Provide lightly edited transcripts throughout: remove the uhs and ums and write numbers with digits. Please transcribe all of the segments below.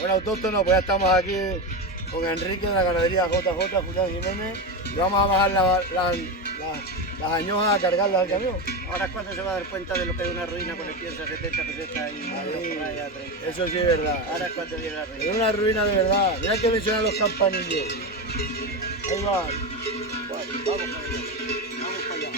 Bueno, autóctono, pues ya estamos aquí con Enrique de la ganadería JJ, Julián Jiménez, y vamos a bajar las añojas a cargarlas al camión. Ahora es cuando se va a dar cuenta de lo que es una ruina cuando piensa 70 pesetas y a 30. Eso sí es verdad. Ahora es cuando viene la ruina. Es una ruina de verdad. Mira que mencionan los campanillos. Ahí va. Bueno, vamos para allá. Vamos para allá.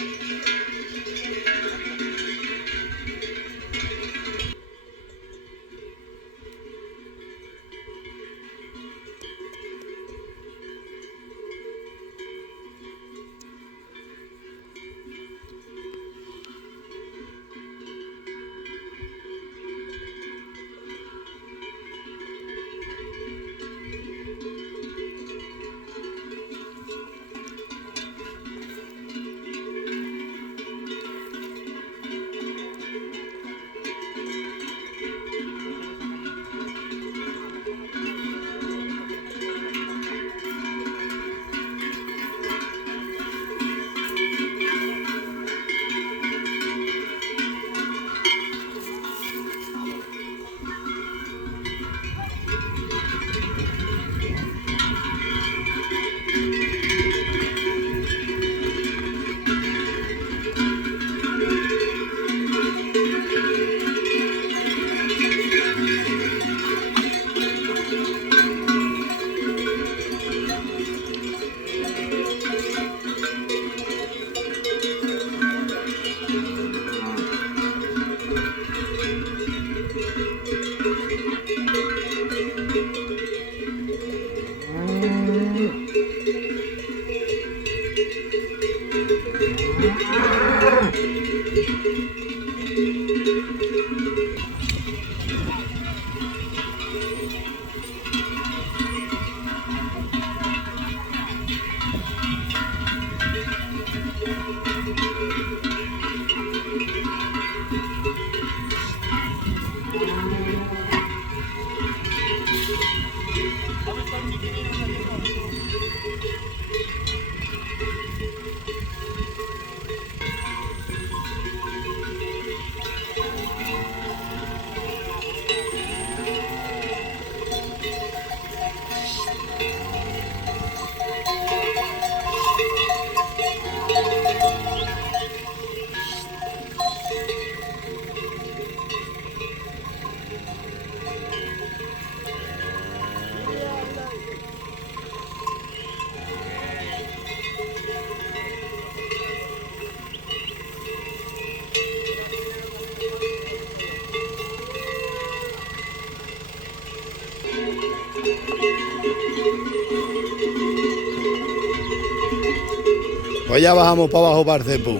Pues ya bajamos para abajo para el cepo.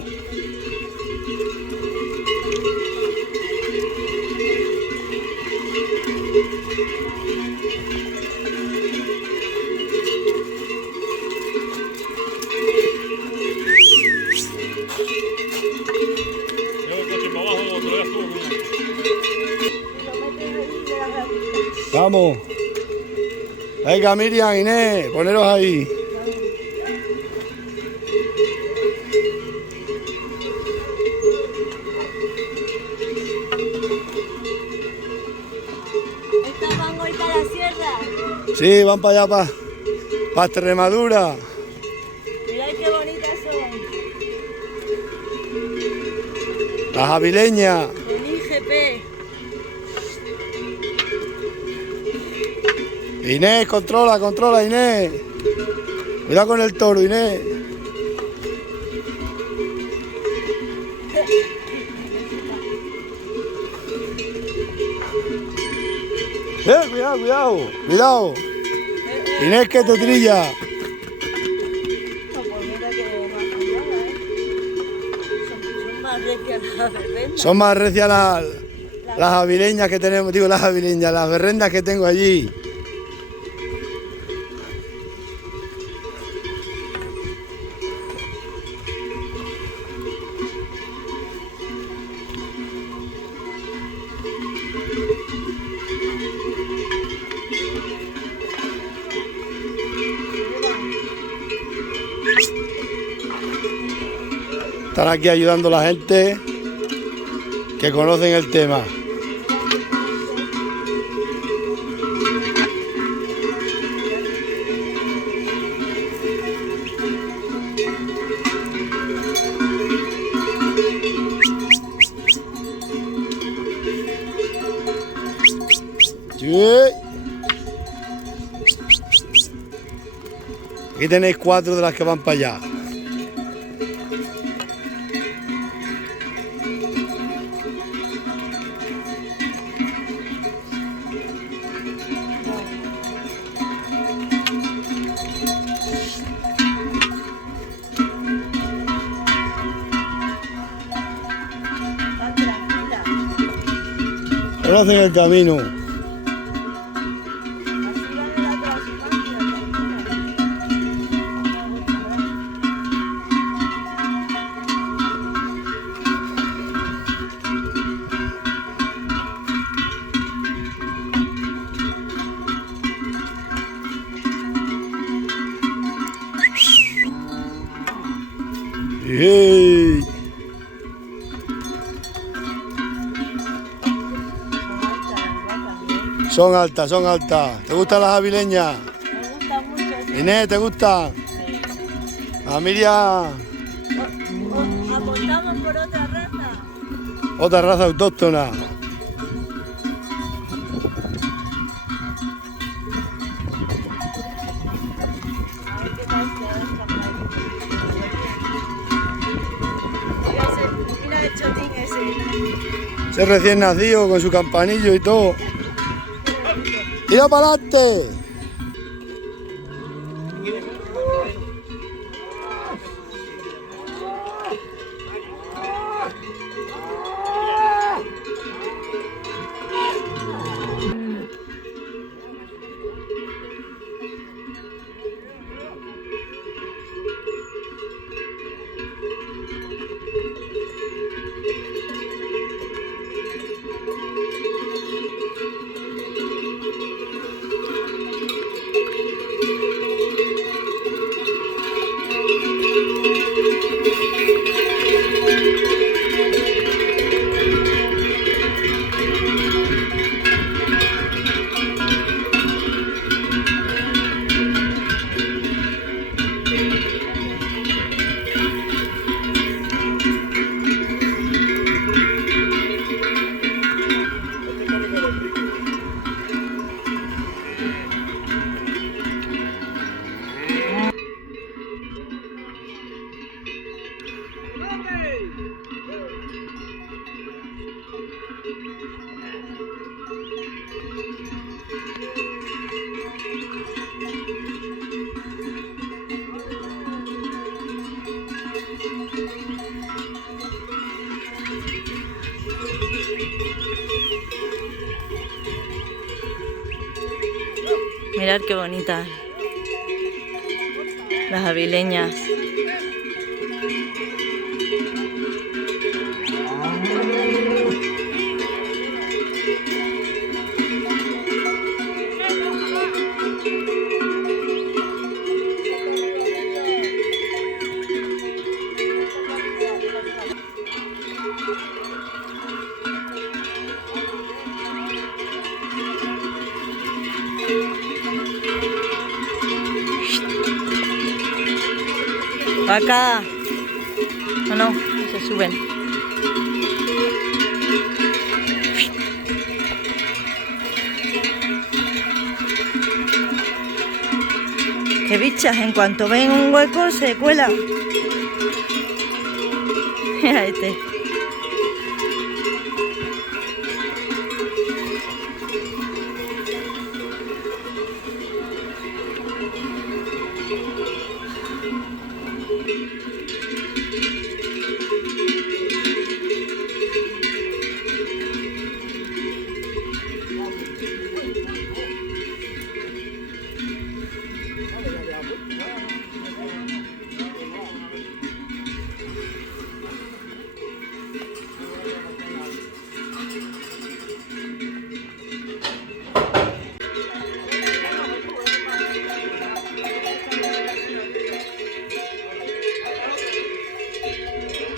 Vamos. Venga, Miriam, Inés, poneros ahí. ¿Estas van hoy para la sierra? Sí, van para allá, para Extremadura. Mirad qué bonitas son. Las avileñas. El IGP. Inés, controla, Inés. Cuidado con el toro, Inés. Cuidado. Inés, que te trilla. No, pues mira que más cambiada, Son más recias las verbendas. Son más recias las avileñas que tenemos, digo las avileñas, las berrendas que tengo allí. Están aquí ayudando a la gente que conocen el tema. Aquí tenéis 4 de las que van para allá. Van tranquila. Conocen el camino. Así van en la transimancia, ¡Ey! Son altas, son altas. ¿Te gustan las avileñas? me gusta mucho eso. Inés, ¿te gusta? Sí. A Miriam, Apostamos por otra raza. otra raza autóctona. A ver qué tal se esta por ahí. Mira el chotín ese. Ese recién nacido con su campanillo y todo. ¡Tira para adelante! Mirad qué bonitas las avileñas. Acá. No, no se suben. Qué bichas, en cuanto ven un hueco se cuelan. Mira este.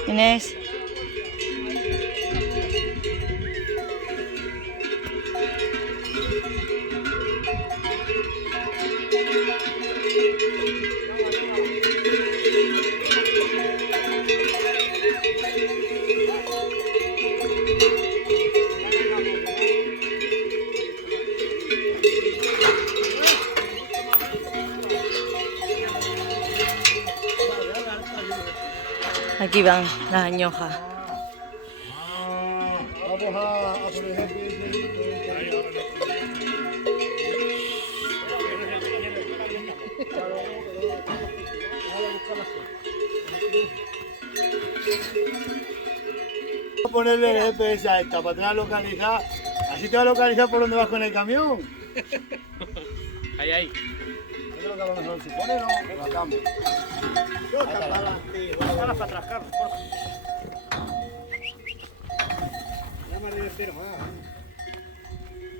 Inés. Aquí van las añojas. Vamos a poner el Voy a ponerle el GPS a esta para tener localizar. Así te va a localizar por dónde vas con el camión. Ahí, ahí. Yo creo que a lo mejor se pone, no, lo sacamos. Para atrás, Carlos, porfa. Ya me divertido más.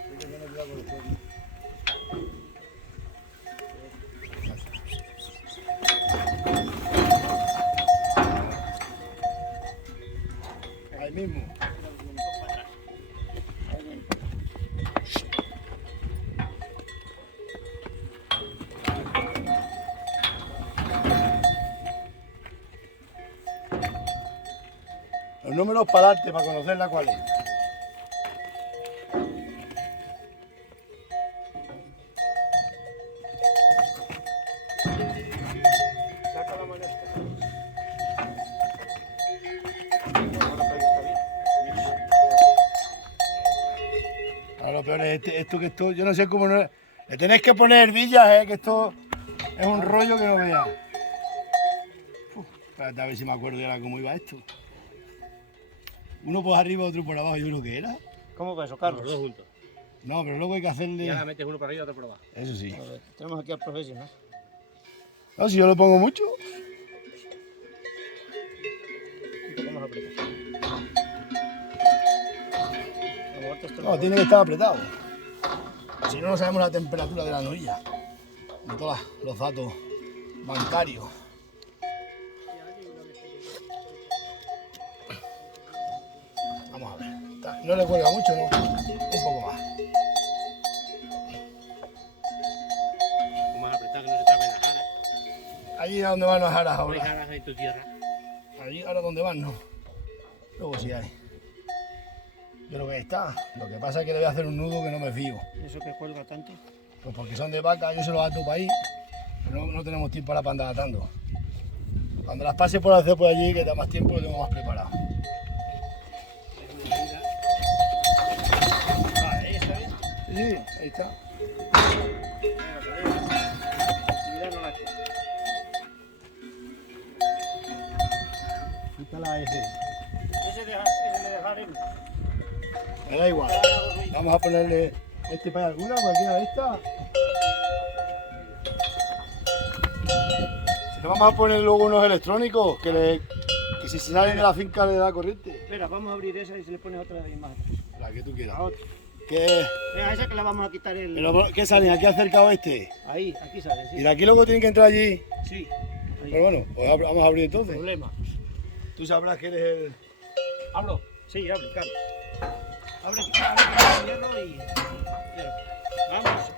Hay que tener cuidado con los perros. Ahí mismo. Los números para adelante para conocerla cuál es. Saca la mano esta. Ahora lo peor es esto, yo no sé cómo no. Le tenéis que poner villas, que esto es un rollo que no veas. Espérate a ver si me acuerdo ahora cómo iba esto. Uno por arriba, otro por abajo, yo creo que era. ¿Cómo va eso, Carlos? Los dos juntos. No, pero luego hay que hacerle. Y ahora metes uno por arriba y otro por abajo. Eso sí. Tenemos aquí al profesional. No, si yo lo pongo mucho. Un poco más apretado. No, tiene que estar apretado. Si no, no sabemos la temperatura de la noilla. De todos los datos bancarios. Vamos a ver. No le cuelga mucho, ¿no? Un poco más. Como más apretado que no se traben las aras. Allí es donde van las aras No hay ahora. aras en tu tierra. Allí ahora donde van, no. Luego sí hay. Yo creo que ahí está. Lo que pasa es que le voy a hacer un nudo que no me fío. ¿Y eso que cuelga tanto? Pues porque son de vaca, yo se los ato para ahí. Pero no tenemos tiempo para andar atando. Cuando las pase por hacer por allí, que da más tiempo, lo tengo más preparado. Vale, ahí está bien. Sí, ahí está. Mira, no la he hecho. Quítala ese. Ese de dejar en. Me da igual. Vamos a ponerle este para alguna, cualquiera de estas. Si no, vamos a poner luego unos electrónicos que si se salen de la finca le da corriente. Espera, vamos a abrir esa y se le pone otra de más atrás. La que tú quieras. La otra. ¿Qué? Mira, esa que la vamos a quitar el. Pero, ¿qué salen? ¿Aquí acercado este? Ahí, aquí sale, ¿Y sí. de aquí luego tienen que entrar allí? Sí. Ahí. Pero bueno, pues vamos a abrir entonces. Problema. Tú sabrás que eres el... ¿Hablo? Sí, abre, Carlos. Abre el hierro y. Vamos.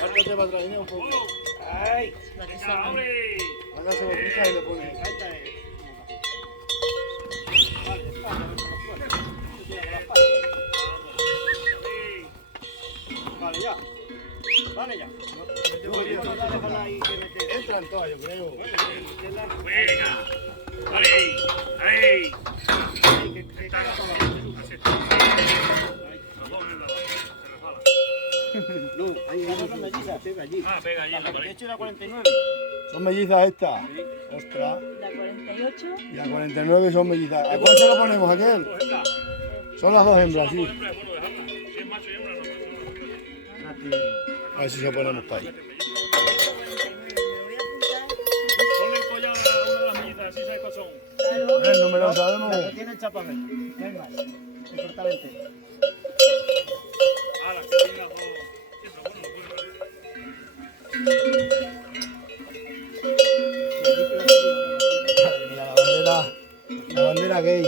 Pásate para atrás, un poco. ¡Ay! Hágase boquita y le pones. Vale, ya. Vale, ya. Déjala ahí que mete. Entran todas, yo creo. ¡Ahí! Que caiga todo abajo. No, ahí son mellizas, pega allí. Ah, pega allí. La 48 y la 49. ¿Son mellizas estas? Sí. Ostras. La 48. Y la 49 son mellizas. ¿A cuál se lo ponemos, aquel? Son las dos hembras, sí. A ver si se ponemos para ahí. El número sabemos. La que tiene el chapabel. Venga, cortamente. Mira, la bandera gay.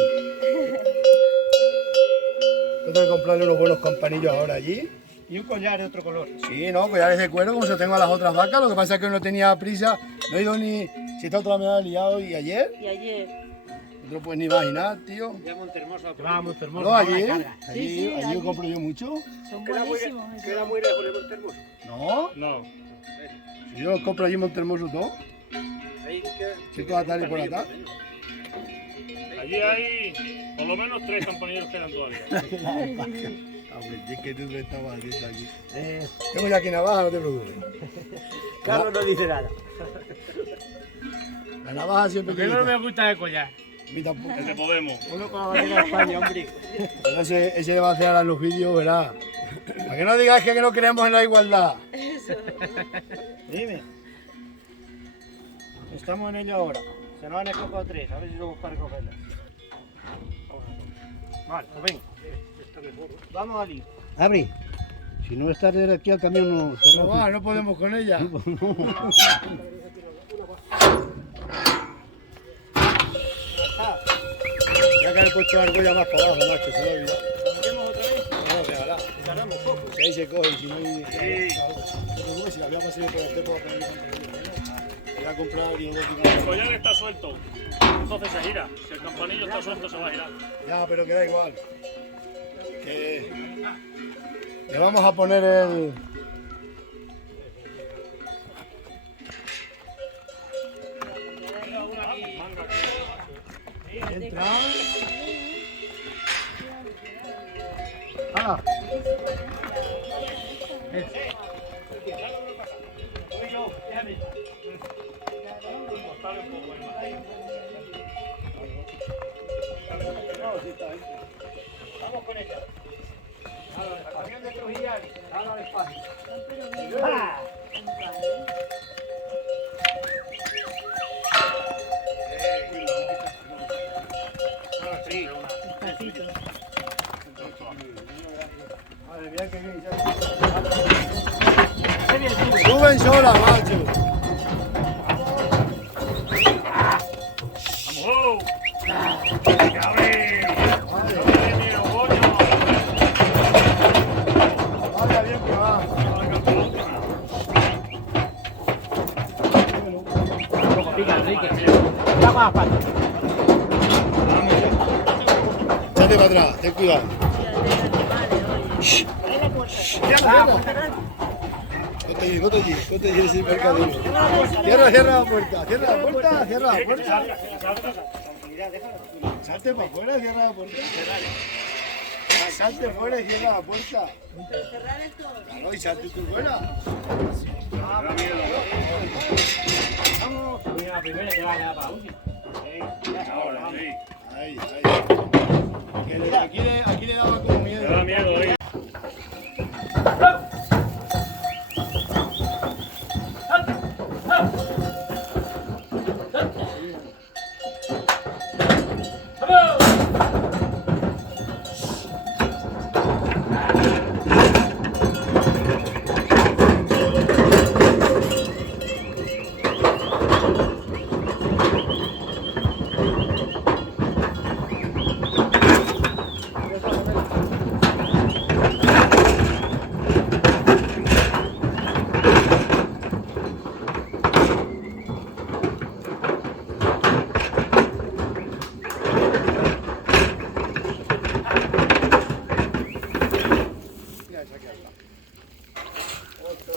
Tengo que comprarle unos buenos campanillos ahora allí. Y un collar de otro color. Sí, no, collares de cuero como se tengo a las otras vacas. Lo que pasa es que no tenía prisa. No he ido ni... Si está otra vez liado y ayer. Y ayer. No te puedes ni imaginar, tío. Ya Montermoso. Va, Montermoso. No, allí, carga. allí, allí yo compro yo mucho. Son buenísimos. Queda muy lejos el Montermoso. No, No. si yo compro allí en Montermoso todo. Ahí queda. Si tú atar y por atar. Allí hay por lo menos 3 campanilleros que quedan todavía. Hombre, es que tú me estabas haciendo aquí. Tengo ya aquí navaja, no te preocupes. Carlos no dice nada. La navaja siempre Porque no me gusta el collar. A mí tampoco. El de Podemos. Uno con la bandera de España, hombre. Pero ese le va a hacer ahora en los vídeos, verá. Para que no digáis que no creemos en la igualdad. Eso. Dime. Estamos en ello ahora. Se nos han escapado 3, a ver si lo para recogerlas. Vale, pues venga. Vamos al lío. Abre. Si no está de aquí al camión no... No va, no podemos con ella. Ya que he puesto la argolla más para abajo, macho, se lo he olvidado. ¿Hacemos otra vez? No, déjala. Tardamos poco. Si ahí se coge y si no hay... Sí. No te preocupes, si la voy a pasar por usted, puedo poner mi compañero. Voy a comprar, digo, El collar está suelto. Entonces se gira. Si el campanillo está suelto, se va a girar. Ya, pero que da igual. Que le vamos a poner el... Entra. Ah. Vamos con ella. Al camión de Trujillano. Ahora al espacio. Madre mía, que bien. Suben sola, macho. ¡Vamos! ¡Cabrón! Vaya bien que va. Date para atrás, ten cuidado. No te lleves el mercadillo. Cierra la puerta, cierra la puerta, cierra la puerta. Salte para afuera y cierra la puerta. Salte fuera y cierra la puerta. Cerrar esto. Claro, y salte tú fuera. Vamos. Mira, la primera que va a quedar para última. Ahora, sí. Ahí. Que aquí le daba como Me da miedo. miedo ahí.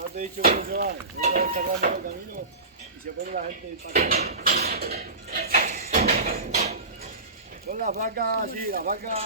No te he dicho cómo se van. Se van cerrando el camino y se pone la gente para acá. Son las vacas, sí, las vacas.